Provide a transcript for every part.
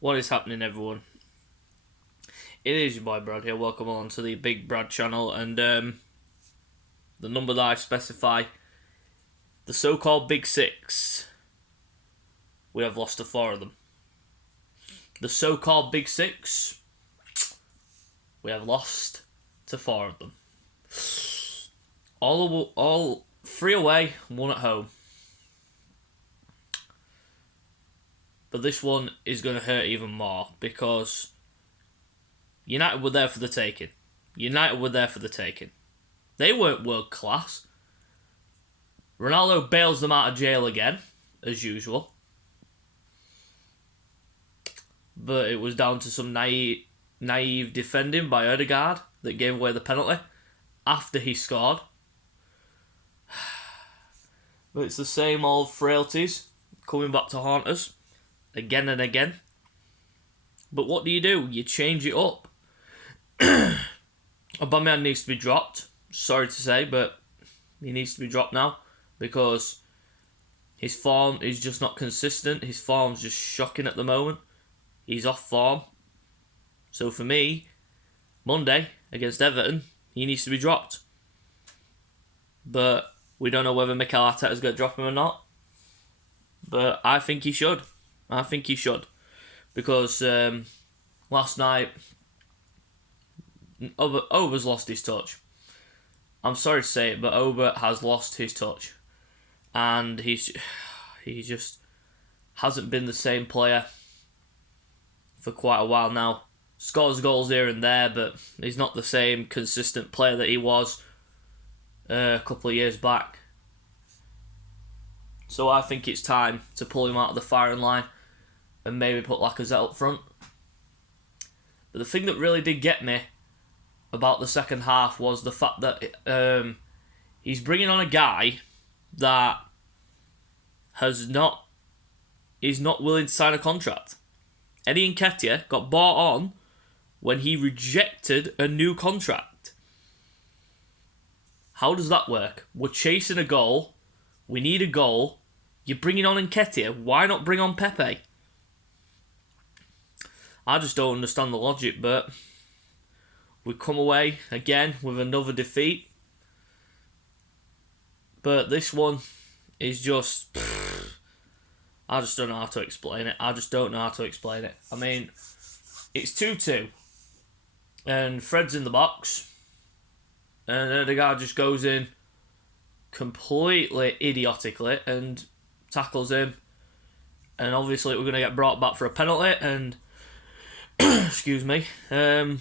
What is happening, everyone? It is your boy Brad here. Welcome on to the Big Brad channel, and the number that I specify, the so-called Big Six, we have lost to 4 of them. The so-called Big Six, we have lost to 4 of them. All 3 away, 1 at home. But this one is going to hurt even more because United were there for the taking. They weren't world class. Ronaldo bails them out of jail again, as usual. But it was down to some naive defending by Odegaard that gave away the penalty after he scored. But it's the same old frailties coming back to haunt us again and again. But what do? You change it up. Aubameyang needs to be dropped. Sorry to say, but he needs to be dropped now because his form is just not consistent. His form's just shocking at the moment. He's off form. So for me, Monday against Everton, he needs to be dropped. But we don't know whether Mikel Arteta's going to drop him or not. But I think he should. Because last night, Ober's lost his touch. I'm sorry to say it, but Ober has lost his touch. And he just hasn't been the same player for quite a while now. Scores goals here and there, but he's not the same consistent player that he was a couple of years back. So I think it's time to pull him out of the firing line and maybe put Lacazette up front. But the thing that really did get me about the second half was the fact that he's bringing on a guy that is not willing to sign a contract. Eddie Nketiah got bought on when he rejected a new contract. How does that work? We're chasing a goal. We need a goal. You're bringing on Nketiah. Why not bring on Pepe? I just don't understand the logic, but we come away again with another defeat. But this one is just... I just don't know how to explain it. I mean, it's 2-2. And Fred's in the box. And the guy just goes in completely idiotically and tackles him. And obviously we're going to get brought back for a penalty. And... excuse me. And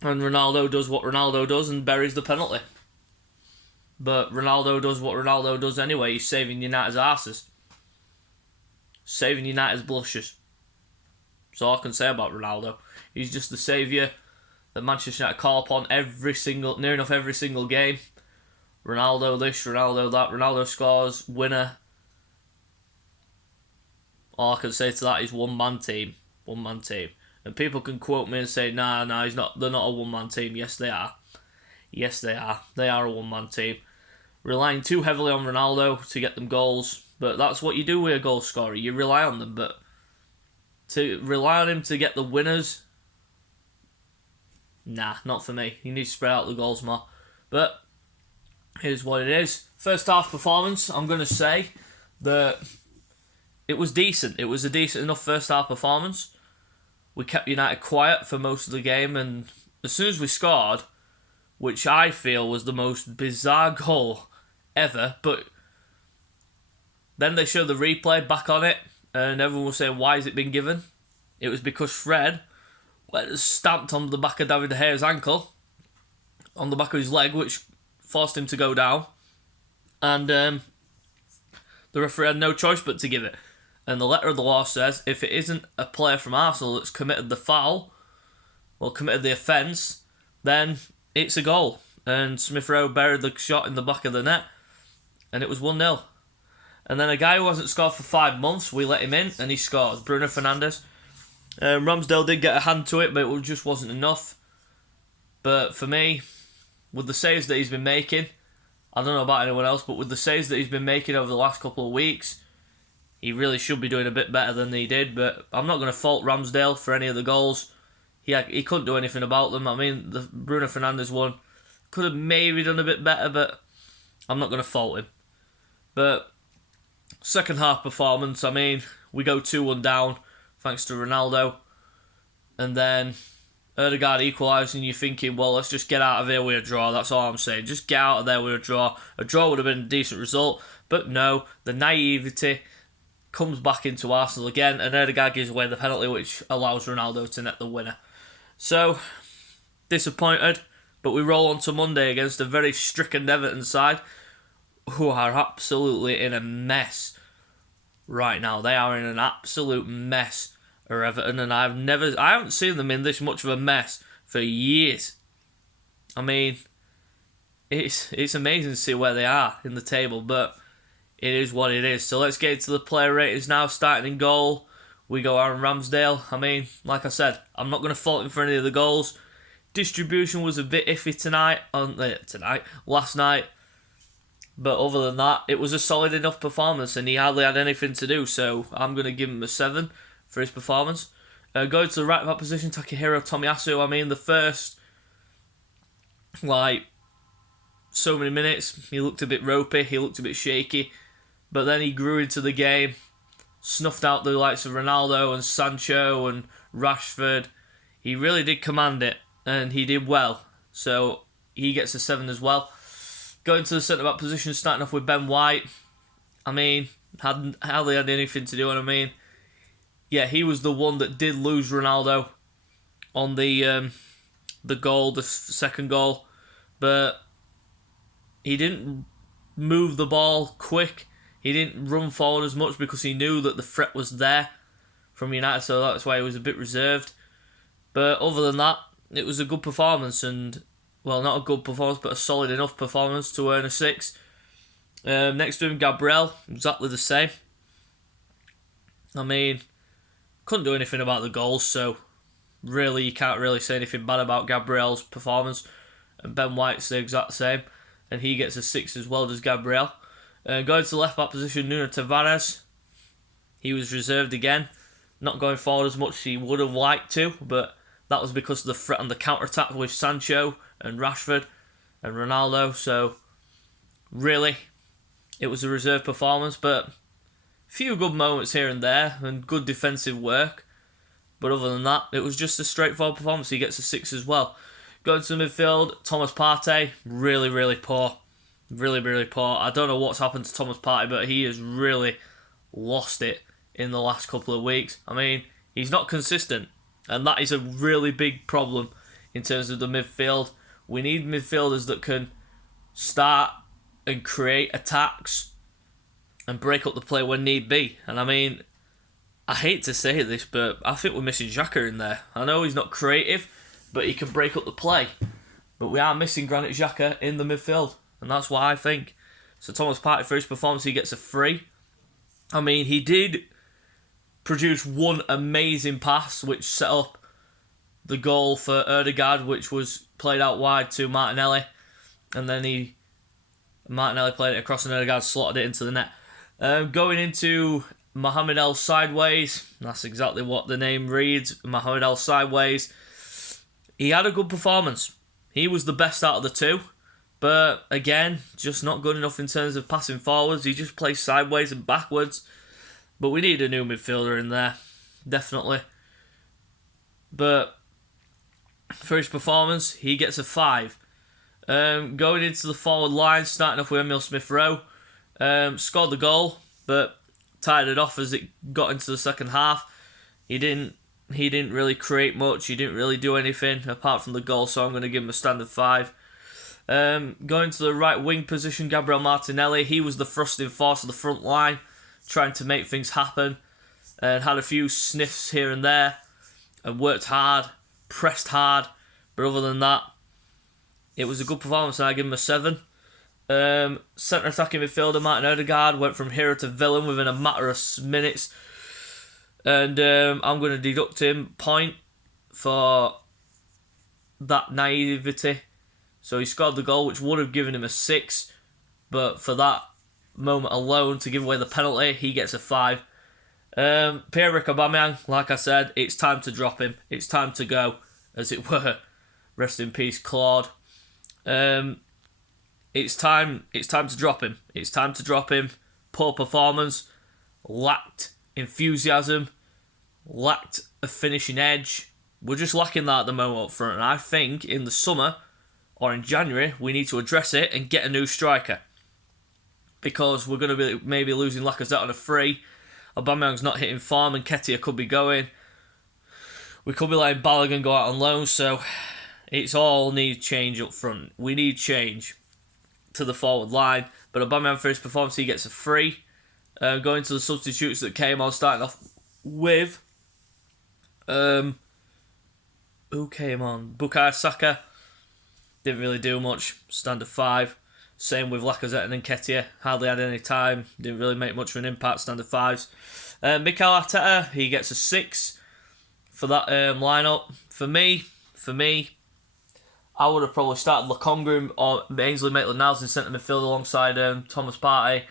Ronaldo does what Ronaldo does and buries the penalty. But Ronaldo does what Ronaldo does anyway. He's saving United's arses. Saving United's blushes. That's all I can say about Ronaldo. He's just the saviour that Manchester United call upon near enough every single game. Ronaldo this, Ronaldo that. Ronaldo scores, winner. All I can say to that is one-man team. And people can quote me and say, nah, they're not a one-man team. Yes, they are. They are a one-man team. Relying too heavily on Ronaldo to get them goals. But that's what you do with a goal scorer. You rely on them. But to rely on him to get the winners, nah, not for me. He needs to spread out the goals more. But here's what it is. First half performance, I'm going to say that it was decent. It was a decent enough first half performance. We kept United quiet for most of the game, and as soon as we scored, which I feel was the most bizarre goal ever, but then they showed the replay back on it, and everyone was saying, why has it been given? It was because Fred stamped on the back of David De Gea's ankle, on the back of his leg, which forced him to go down, and the referee had no choice but to give it. And the letter of the law says if it isn't a player from Arsenal that's committed the foul, or committed the offence, then it's a goal. And Smith Rowe buried the shot in the back of the net, and it was 1-0. And then a guy who hasn't scored for 5 months, we let him in, and he scores. Bruno Fernandes. Ramsdale did get a hand to it, but it just wasn't enough. But for me, with the saves that he's been making, I don't know about anyone else, but with the saves that he's been making over the last couple of weeks, He really should be doing a bit better than he did, but I'm not going to fault Ramsdale for any of the goals. He couldn't do anything about them. I mean, the Bruno Fernandes one could have maybe done a bit better, but I'm not going to fault him. But second half performance, I mean, we go 2-1 down thanks to Ronaldo. And then Ødegaard equalised, and you're thinking, well, let's just get out of here with a draw. That's all I'm saying. Just get out of there with a draw. A draw would have been a decent result. But no, the naivety comes back into Arsenal again, and Ødegaard gives away the penalty, which allows Ronaldo to net the winner. So, disappointed, but we roll on to Monday against a very stricken Everton side, who are absolutely in a mess right now. They are in an absolute mess, Everton, and I haven't seen them in this much of a mess for years. I mean, it's amazing to see where they are in the table, but it is what it is. So let's get into the player ratings now. Starting in goal, we go Aaron Ramsdale. I mean, like I said, I'm not going to fault him for any of the goals. Distribution was a bit iffy last night. But other than that, it was a solid enough performance, and he hardly had anything to do. So I'm going to give him a 7 for his performance. Going to the right back position, Takahiro Tomiyasu. I mean, the first, so many minutes, he looked a bit ropey, he looked a bit shaky. But then he grew into the game, snuffed out the likes of Ronaldo and Sancho and Rashford. He really did command it, and he did well. So he gets a 7 as well. Going to the centre-back position, starting off with Ben White. I mean, hardly had anything to do, and I mean, yeah, he was the one that did lose Ronaldo on the goal, the second goal. But he didn't move the ball quick. He didn't run forward as much because he knew that the threat was there from United, so that's why he was a bit reserved. But other than that, it was a good performance, and, well, not a good performance, but a solid enough performance to earn a 6. Next to him, Gabriel, exactly the same. I mean, couldn't do anything about the goals, so really you can't really say anything bad about Gabriel's performance. And Ben White's the exact same, and he gets a 6 as well as Gabriel. Going to the left back position, Nuno Tavares. He was reserved again, not going forward as much as he would have liked to, but that was because of the threat on the counter-attack with Sancho and Rashford and Ronaldo. So really, it was a reserved performance, but a few good moments here and there and good defensive work. But other than that, it was just a straightforward performance. He gets a 6 as well. Going to the midfield, Thomas Partey, really, really poor. Really, really poor. I don't know what's happened to Thomas Partey, but he has really lost it in the last couple of weeks. I mean, he's not consistent, and that is a really big problem in terms of the midfield. We need midfielders that can start and create attacks and break up the play when need be. And I mean, I hate to say this, but I think we're missing Xhaka in there. I know he's not creative, but he can break up the play. But we are missing Granit Xhaka in the midfield, and that's what I think. So Thomas Partey, for his performance, he gets a 3. I mean, he did produce one amazing pass, which set up the goal for Ødegaard, which was played out wide to Martinelli. And then Martinelli played it across and Ødegaard slotted it into the net. Going into Mohamed El Sideways, that's exactly what the name reads, Mohamed El Sideways. He had a good performance. He was the best out of the two. But again, just not good enough in terms of passing forwards. He just plays sideways and backwards. But we need a new midfielder in there, definitely. But for his performance, he gets a 5. Going into the forward line, starting off with Emile Smith-Rowe. Scored the goal, but tied it off as it got into the second half. He didn't really create much. He didn't really do anything apart from the goal, so I'm going to give him a standard 5. Going to the right wing position, Gabriel Martinelli. He was the thrusting force of the front line, trying to make things happen, and had a few sniffs here and there, and worked hard, pressed hard. But other than that, it was a good performance, and I give him a 7. Centre attacking midfielder Martin Ødegaard went from hero to villain within a matter of minutes, and I'm going to deduct him point for that naivety. So he scored the goal, which would have given him a 6, but for that moment alone, to give away the penalty, he gets a 5. Pierre-Emerick Aubameyang, like I said, it's time to drop him. It's time to go, as it were. Rest in peace, Claude. It's time to drop him. It's time to drop him. Poor performance, lacked enthusiasm, lacked a finishing edge. We're just lacking that at the moment up front, and I think in the summer or in January we need to address it and get a new striker, because we're going to be maybe losing Lacazette on a free. Aubameyang's not hitting form, and Nketiah could be going. We could be letting Balogun go out on loan, so it's all need change up front. We need change to the forward line. But Aubameyang, for his performance, he gets a free. Going to the substitutes that came on, starting off with who came on? Bukayo Saka. Didn't really do much. Standard 5. Same with Lacazette and Nketiah. Hardly had any time. Didn't really make much of an impact. Standard 5s. Mikel Arteta, he gets a 6 for that lineup. For me, I would have probably started Lokonga or Ainsley Maitland-Niles in centre midfield alongside Thomas Partey.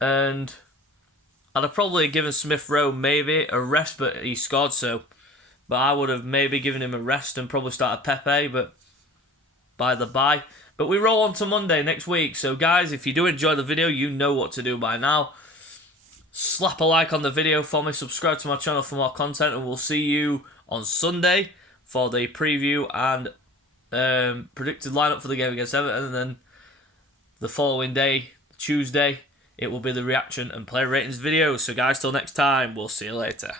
And I'd have probably given Smith Rowe maybe a rest, but he scored, so. But I would have maybe given him a rest and probably started Pepe, but by the by. But we roll on to Monday next week. So guys, if you do enjoy the video, you know what to do by now. Slap a like on the video for me, subscribe to my channel for more content, and we'll see you on Sunday for the preview and predicted lineup for the game against Everton, and then the following day, Tuesday, it will be the reaction and player ratings video. So guys, till next time, we'll see you later.